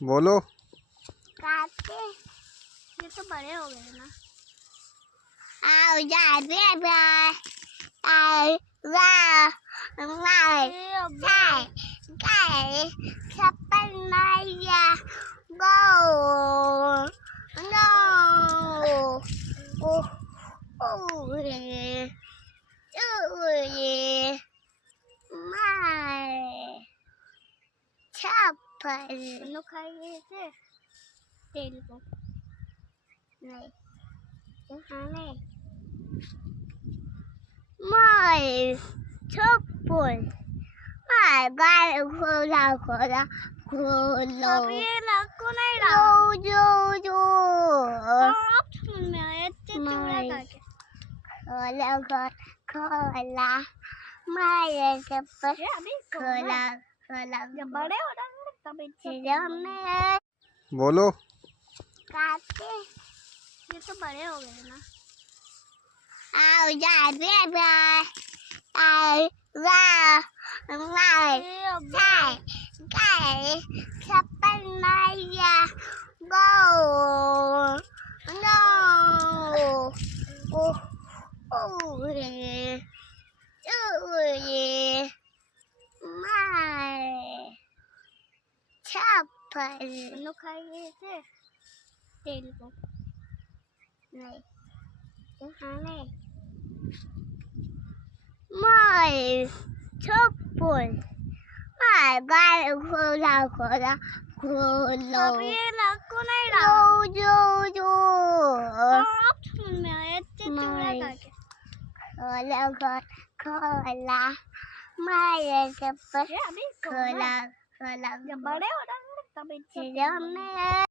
बोलो। काटे ये तो बड़े हो गए ना। आओ जा रे बाय आई वाह वाह गाय गाय छप्पन माया गो नो ओ ये माय छप्पन नो खाइए से तेल को नहीं खाने माय छप्पन माय बाल खोला खोला खोलो अभी लगो नहीं रहा जो आप सुन में आए चूड़ा करके खोला खोला माय छप्पन खोला खोला जब बड़े हो जाएंगे तब हमने बोलो। काटे ये तो बड़े हो गए ना। आओ जा रे बाय आई वाह वाह गाय गाय छप्पन माया गो नो ओ ये माय छप्पन नो खाइए से तेल को नहीं खाने माय छप्पन माय बाल खोला खोला खोलो अभी लगो नहीं रहा जो आप सुन में आए चूड़ा करके खोला खोला माय छप्पन खोला खोला जब बड़े हो जाएंगे तब हमने